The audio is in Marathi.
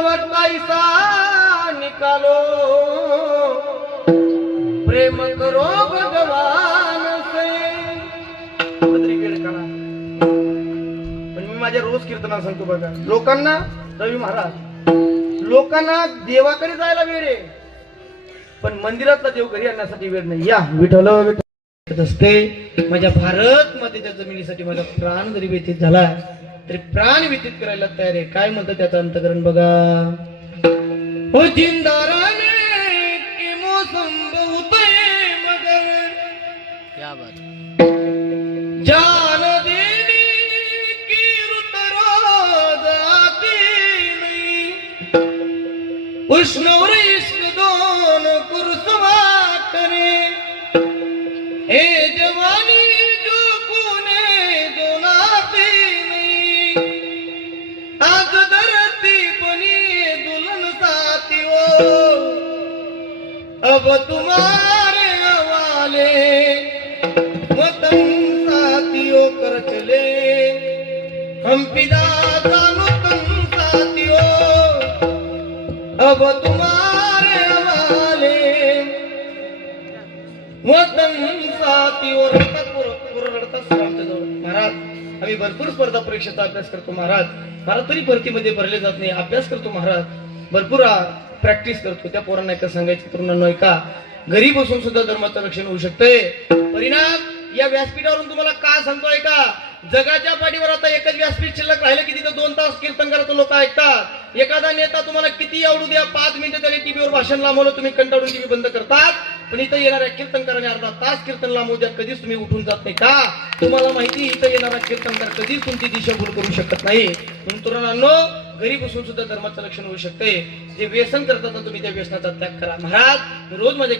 मिलवता ऐसा निकालो प्रेम करो भगवान से. तरी वेळ काढा. पण मी माझ्या रोज कीर्तनाला सांगतो बघा, लोकांना रवी महाराज लोकांना देवाकडे जायला वेळ आहे, पण मंदिरातला देव घरी आणण्यासाठी वेळ नाही. या विठ्ठल विठ्ठल असते. माझ्या भारत मातेच्या जमिनीसाठी माझा प्राण जरी व्यतीत झाला तरी प्राण व्यतीत करायला तयार आहे. काय म्हणतं त्याचं अंतकरण बघा. हो जिंदाराने की मौसम बहुत है मगर क्या बात. जान देने की रुत रोज आती नहीं. उष्ण और इश्क दोनों कुर्सवा करे. हे जवानी जो कोने जो नाती नहीं. आज धरती बनी दुल्हन साथी हो, अब तुम्हारे हवाले वतन साथियों कर चले. हम पिता जानो तुम साथियों, अब तुम्हारे हवाले वतन साथियों. महाराज आम्ही भरपूर स्पर्धा परीक्षेचा अभ्यास करतो महाराज. मला तरी भरतीमध्ये भरले जात नाही. अभ्यास करतो महाराज, भरपूर प्रॅक्टिस करतो. त्या पोरांना एका सांगायचं तरुणांना ऐका, घरी बसून सुद्धा धर्माचं रक्षण होऊ शकतंय. परिणाम या व्यासपीठावरून तुम्हाला का सांगतोय का, जगाच्या पाठीवर आता एकच व्यासपीठ शिल्लक राहिलं की तिथं 2 तास कीर्तन करायचं लोक ऐकतात. एखादा नेता तुम्हाला किती आवडू द्या, 5 मिनिटं तरी टीव्हीवर भाषण लांबवलं तुम्ही कंटाळून टीव्ही बंद करतात. पण इथं येणाऱ्या कीर्तनकाराने अर्धा तास कीर्तन लांबवू द्या, कधीच तुम्ही उठून जात नाही का. तुम्हाला माहिती इथं येणारा कीर्तनकार कधीच तुमची दिशाभूल करू शकत नाही. म्हणून तरुणांनो, घरी बसून सुद्धा धर्माचं रक्षण होऊ शकते. जे व्यसन करतात तुम्ही त्या व्यसनाचा त्याग करा. महाराज रोज माझ्या